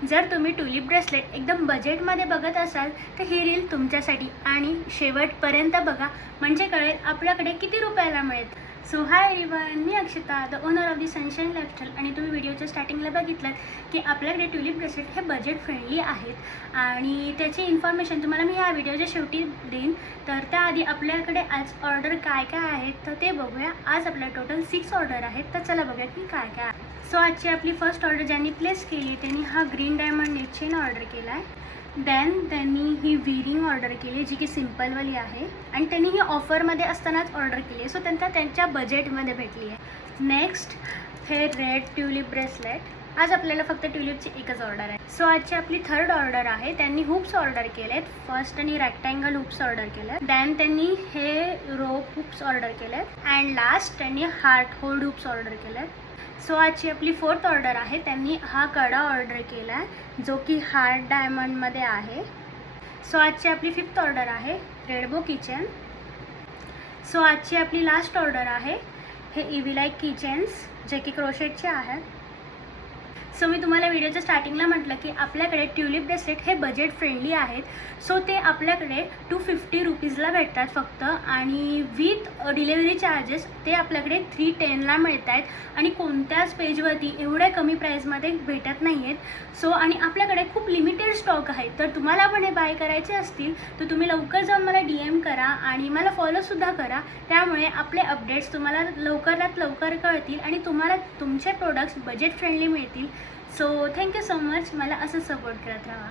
जर तुम्ही tulip bracelet एकदम बजेटमध्ये बघत असाल तर ही रील तुमच्यासाठी आणि शेवटपर्यंत बघा, म्हणजे कळेल आपल्याकडे किती रुपयाला मिळतं. So hi everyone, me Akshata, the owner of the sunshine lifestyle. आणि तुम्ही व्हिडिओच्या स्टार्टिंगला बघितलं की आपल्याकडे ट्युलिप ब्रेसलेट हे बजेट फ्रेंडली आहेत आणि त्याची इन्फॉर्मेशन तुम्हाला मी ह्या व्हिडिओच्या शेवटी देईन. तर त्याआधी आपल्याकडे आज ऑर्डर काय काय आहेत तर ते बघूया. आज आपल्या टोटल 6 ऑर्डर आहेत, तर चला बघूया की काय काय आहे. सो आजची आपली फर्स्ट ऑर्डर ज्यांनी प्लेस केली त्यांनी हा green diamond net chain order केला आहे. त्यांनी ही व्हीरिंग ऑर्डर केली जी की सिम्पलवाली आहे आणि त्यांनी ही ऑफरमध्ये असतानाच ऑर्डर केली आहे, सो त्यांच्या बजेटमध्ये भेटली आहे. नेक्स्ट हे रेड ट्युलिप ब्रेसलेट. आज आपल्याला फक्त ट्युलिपची एकच ऑर्डर आहे. सो आजची आपली थर्ड ऑर्डर आहे. त्यांनी हुप्स ऑर्डर केले आहेत. फर्स्ट त्यांनी रेक्टँगल हुप्स ऑर्डर केले आहेत, त्यांनी हे रोप हुप्स ऑर्डर केले आहेत अँड लास्ट त्यांनी हार्ट होल्ड हुप्स ऑर्डर केले आहेत. सो आजची आपली फोर्थ ऑर्डर आहे. त्यांनी हा कडा ऑर्डर केला आहे जो की हार्ड डायमंडमध्ये आहे. सो आजची आपली फिफ्थ ऑर्डर आहे रेडबो किचन. सो आजची आपली लास्ट ऑर्डर आहे हे इव्हिलाइक किचन्स जे की क्रोशेटचे आहेत. सो मी तुम्हाला व्हिडिओच्या स्टार्टिंगला म्हटलं की आपल्याकडे ट्युलिप ब्रेसलेट हे बजेट फ्रेंडली आहेत. सो ते आपल्याकडे 250 रुपीजला भेटतात फक्त आणि विथ डिलेवरी चार्जेस ते आपल्याकडे 310ला मिळत आहेत आणि कोणत्याच पेजवरती एवढ्या कमी प्राईजमध्ये भेटत नाही आहेत. सो आणि आपल्याकडे खूप लिमिटेड स्टॉक आहे. तर तुम्हाला पण हे बाय करायचे असतील तर तुम्ही लवकर जाऊन मला DM करा आणि मला फॉलोसुद्धा करा. त्यामुळे आपले अपडेट्स तुम्हाला लवकरात लवकर कळतील आणि तुम्हाला तुमचे प्रोडक्ट्स बजेट फ्रेंडली मिळतील. So thank you so much. मला असं सपोर्ट करत राहा.